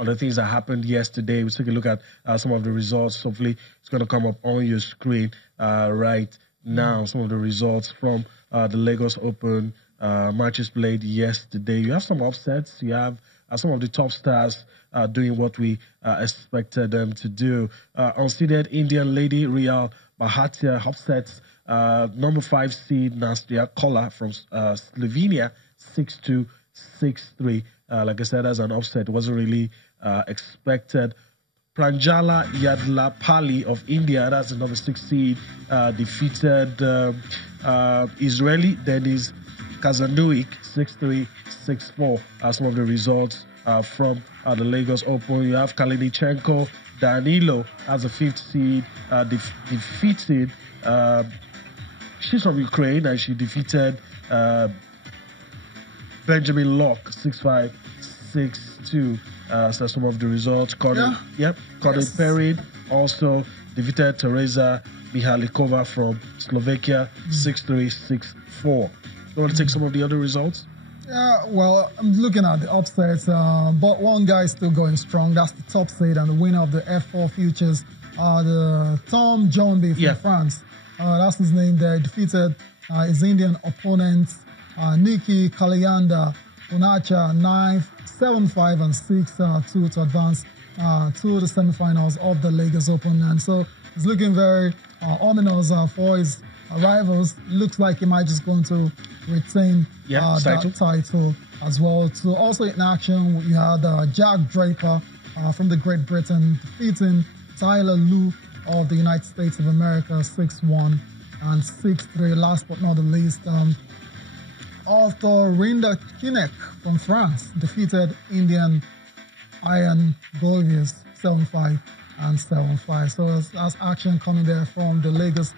on the things that happened yesterday. We took a look at some of the results. Hopefully, it's going to come up on your screen right now. Some of the results from the Lagos Open matches played yesterday. You have some upsets. You have some of the top stars doing what we expected them to do. Unseeded Indian lady Real Bahatia upsets number 5 seed Nastia Kola from Slovenia 6-2, 6-3. Like I said, as an upset, it wasn't really expected. Pranjala Yadlapali of India, that's another 6 seed, defeated Israeli Denis Kazanduik 6-3, 6-4. Some of the results from the Lagos Open. You have Kalinichenko Danilo as a 5th seed, defeated. She's from Ukraine and she defeated Benjamin Locke 6-5, 6-2. So some of the results. Colin Perrin also defeated Teresa Mihalikova from Slovakia 6-3, 6-4. You want to take some of the other results? Yeah, well, I'm looking at the upsets, but one guy is still going strong. That's the top seed and the winner of the F4 Futures, the Tom Johnby from France. That's his name there. He defeated his Indian opponent, Nikki Kalyanda Unacha, 9, 7-5 and 6-2 to advance to the semifinals of the Lagos Open. And so it's looking very ominous for his rivals. Looks like he might just going to retain that title as well. So also in action, you had Jack Draper from the Great Britain defeating Tyler Liu of the United States of America 6-1 and 6-3. Last but not the least, Arthur Rinda Kinek from France defeated Indian Ian Golgius 7-5 and 7-5. So that's action coming there from the Lagos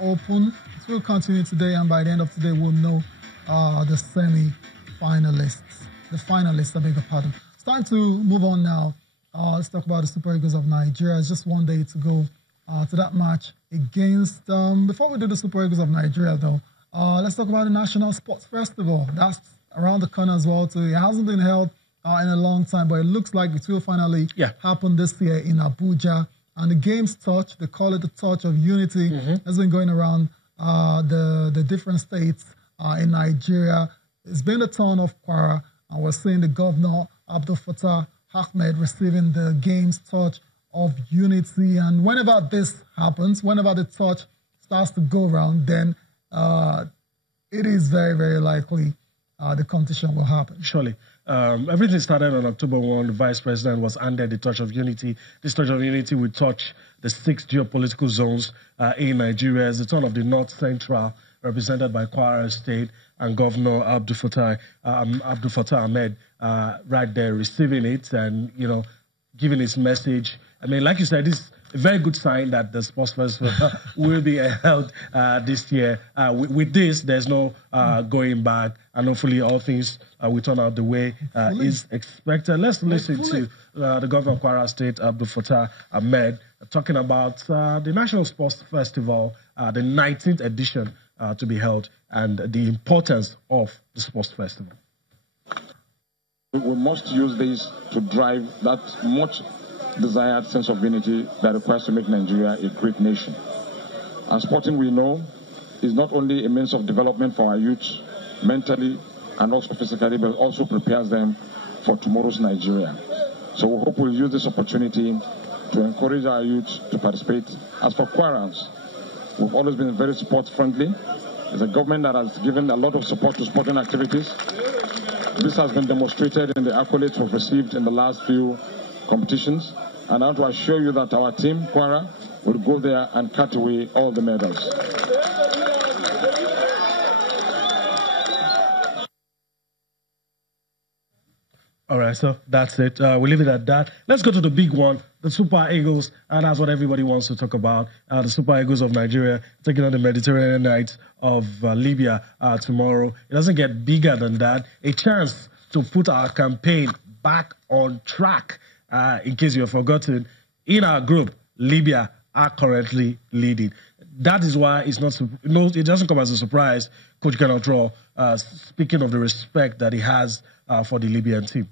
Open. It will continue today, and by the end of today, we'll know the semi-finalists. The finalists, I beg your pardon. It's time to move on now. Let's talk about the Super Eagles of Nigeria. It's just one day to go to that match against... before we do the Super Eagles of Nigeria, though, let's talk about the National Sports Festival. That's around the corner as well, too. It hasn't been held in a long time, but it looks like it will finally happen this year in Abuja. And the game's touch, they call it the Touch of Unity, has been going around the different states in Nigeria. It's been the turn of Kwara, and we're seeing the governor, Abdul Fattah Ahmed, receiving the game's Touch of Unity. And whenever this happens, whenever the touch starts to go around, then it is very, very likely the competition will happen. Surely. Everything started on October 1. The Vice President was handed the Touch of Unity. This Touch of Unity will touch the 6 geopolitical zones in Nigeria. It's the turn of the North Central, represented by Kwara State, and Governor Abdul Fattah Ahmed right there receiving it and, you know, giving his message. I mean, like you said, this a very good sign that the Sports Festival will be held this year. With this, there's no going back, and hopefully all things will turn out the way is expected. Let's listen to the Governor of Kwara State, Abdul Fattah Ahmed, talking about the National Sports Festival, the 19th edition to be held, and the importance of the Sports Festival. We must use this to drive that much desired sense of unity that requires to make Nigeria a great nation. And sporting, we know, is not only a means of development for our youth, mentally and also physically, but also prepares them for tomorrow's Nigeria. So we hope we'll use this opportunity to encourage our youth to participate. As for Kwarans, we've always been very sport-friendly. It's a government that has given a lot of support to sporting activities. This has been demonstrated in the accolades we've received in the last few competitions. And I want to assure you that our team, Kwara, will go there and cut away all the medals. All right, so that's it. We'll leave it at that. Let's go to the big one, the Super Eagles, and that's what everybody wants to talk about. The Super Eagles of Nigeria taking on the Mediterranean Knights of Libya tomorrow. It doesn't get bigger than that. A chance to put our campaign back on track. In case you've forgotten, in our group, Libya are currently leading. That is why it's not. It doesn't come as a surprise. Coach Rohr, speaking of the respect that he has for the Libyan team.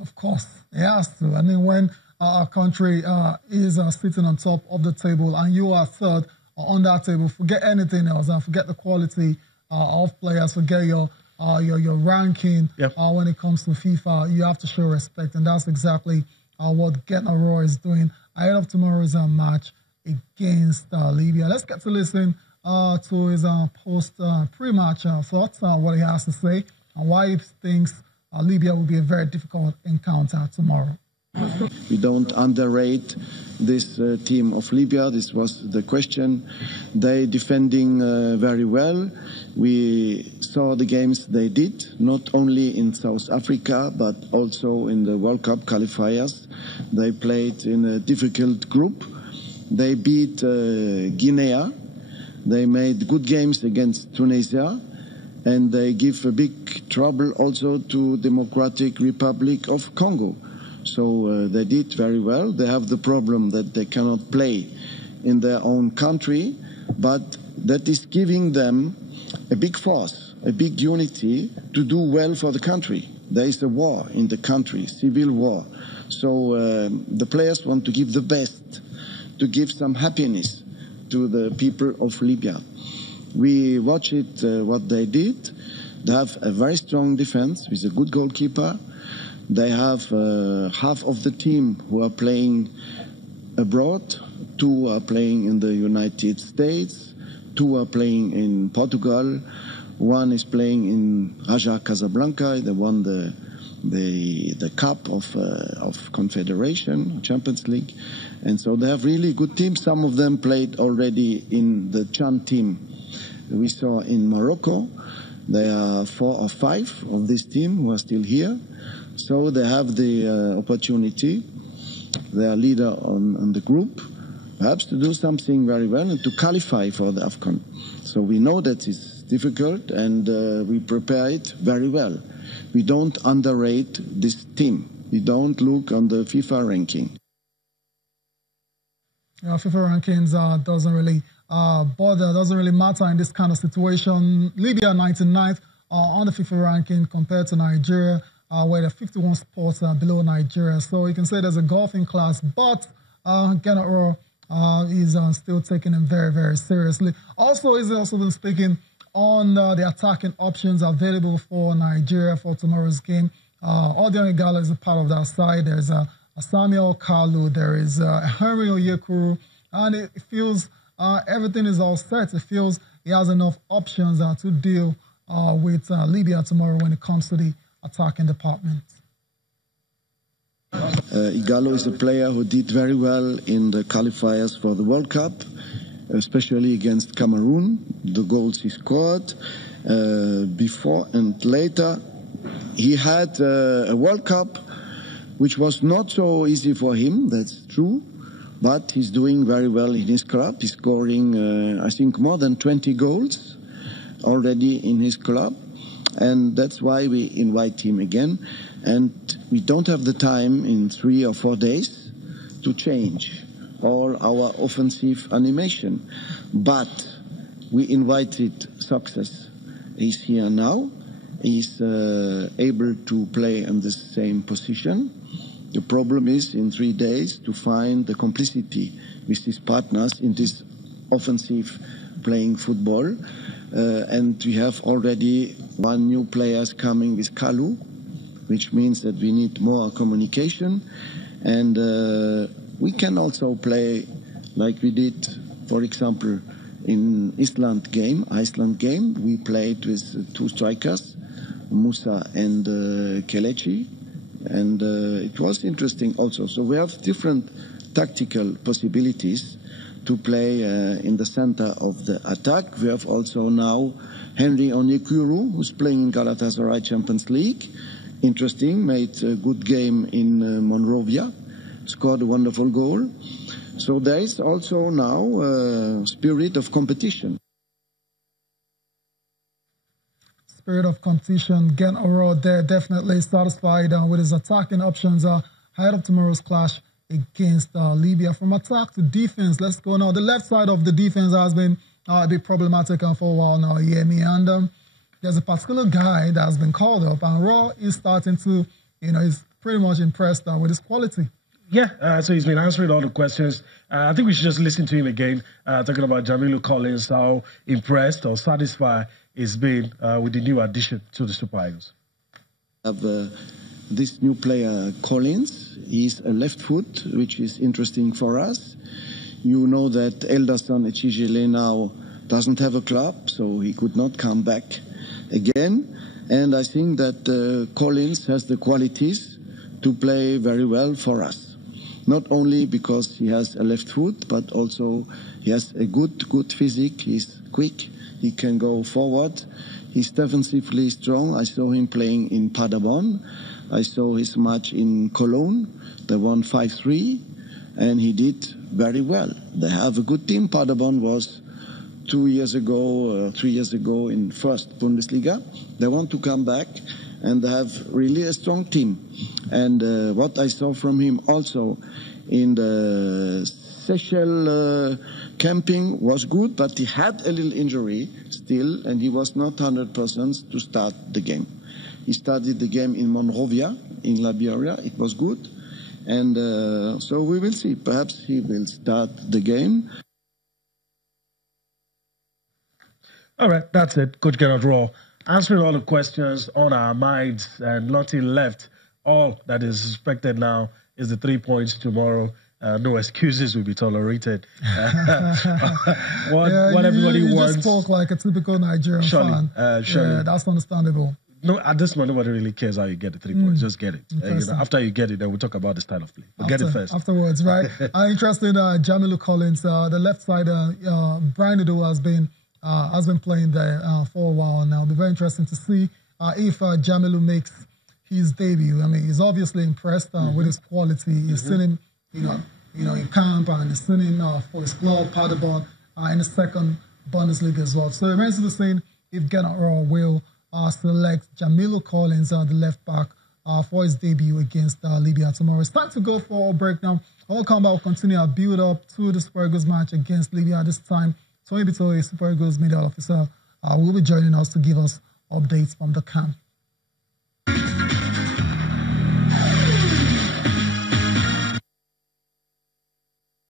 Of course, it has to. I mean, when our country is sitting on top of the table and you are third on that table, forget anything else and forget the quality of players, forget your ranking. Yep. When it comes to FIFA, you have to show respect, and that's exactly what Rohr is doing ahead of tomorrow's match against Libya. Let's get to listen to his pre-match thoughts, what he has to say, and why he thinks Libya will be a very difficult encounter tomorrow. We don't underrate this team of Libya. This was the question. They defending very well. We saw the games they did, not only in South Africa, but also in the World Cup qualifiers. They played in a difficult group. They beat Guinea. They made good games against Tunisia. And they give a big trouble also to Democratic Republic of Congo. So they did very well. They have the problem that they cannot play in their own country, but that is giving them a big force, a big unity to do well for the country. There is a war in the country, civil war. So the players want to give the best, to give some happiness to the people of Libya. We watched what they did. They have a very strong defense with a good goalkeeper. They have half of the team who are playing abroad. 2 are playing in the United States. 2 are playing in Portugal. 1 is playing in Raja Casablanca. They won the Cup of Confederation, Champions League. And so they have really good teams. Some of them played already in the Chan team we saw in Morocco. There are 4 or 5 of this team who are still here. So they have the opportunity, their leader on the group, perhaps to do something very well and to qualify for the AFCON. So we know that it's difficult and we prepare it very well. We don't underrate this team. We don't look on the FIFA ranking. FIFA rankings doesn't really bother, doesn't really matter in this kind of situation. Libya 99th on the FIFA ranking compared to Nigeria, where they're 51 spots below Nigeria. So you can say there's a golfing class, but Rohr is still taking them very, very seriously. Also, he's also been speaking on the attacking options available for Nigeria for tomorrow's game. Odion Igalo is a part of that side. There's Samuel Kalu, there is Henry Onyekuru, and it feels everything is all set. It feels he has enough options to deal with Libya tomorrow when it comes to the attacking department. Igalo is a player who did very well in the qualifiers for the World Cup, especially against Cameroon. The goals he scored before and later. He had a World Cup which was not so easy for him, that's true, but he's doing very well in his club. He's scoring, I think, more than 20 goals already in his club. And that's why we invite him again. And we don't have the time in 3 or 4 days to change all our offensive animation. But we invited success. He's here now. He's able to play in the same position. The problem is in 3 days to find the complicity with his partners in this offensive playing football. And we have already 1 new player coming with Kalu, which means that we need more communication. And we can also play like we did, for example, in Iceland game. We played with 2 strikers, Musa and Kelechi. And it was interesting also. So we have different tactical possibilities to play in the center of the attack. We have also now Henry Onyekuru, who's playing in Galatasaray Champions League. Interesting, made a good game in Monrovia, scored a wonderful goal. So there is also now a spirit of competition. Spirit of competition. Rohr there definitely satisfied with his attacking options ahead of tomorrow's clash against Libya. From attack to defense, let's go now. The left side of the defense has been a bit problematic for a while now, Yemi. And there's a particular guy that has been called up, and Rohr is starting to, he's pretty much impressed with his quality. Yeah, so he's been answering all the questions. I think we should just listen to him again, talking about Jamilu Collins, how impressed or satisfied he's been with the new addition to the Super Eagles. This new player, Collins, he's a left foot, which is interesting for us. You know that Elderson Echijele now doesn't have a club, so he could not come back again. And I think that Collins has the qualities to play very well for us. Not only because he has a left foot, but also he has a good physique. He's quick. He can go forward. He's defensively strong. I saw him playing in Paderborn. I saw his match in Cologne. They won 5-3, and he did very well. They have a good team. Paderborn was 3 years ago in first Bundesliga. They want to come back, and they have really a strong team. And what I saw from him also in the Seychelles camping was good, but he had a little injury still, and he was not 100% to start the game. He started the game in Monrovia, in Liberia. It was good. And so we will see. Perhaps he will start the game. All right, that's it. Coach Gerard Rohr answering all the questions on our minds and nothing left. All that is expected now is the 3 points tomorrow. No excuses will be tolerated. What everybody you wants. You just spoke like a typical Nigerian fan. Surely. Yeah, that's understandable. No, at this moment, nobody really cares how you get the 3 points. Just get it. After you get it, then we'll talk about the style of play. But get it first. Afterwards, right? Interesting, Jamilu Collins, the left side, Brian Ido has been playing there for a while now. It'll be very interesting to see if Jamilu makes his debut. I mean, he's obviously impressed with his quality. He's seen him, in camp, and he's seen him for his club, Paderborn, in the second Bundesliga as well. So it remains to be seen if Gerard Rohr will select Jamilu Collins, the left back, for his debut against Libya tomorrow. It's time to go for a break now. I'll come back. We'll continue our build-up to the Super Eagles match against Libya. This time, Tony Bitoye, Super Eagles media officer, will be joining us to give us updates from the camp.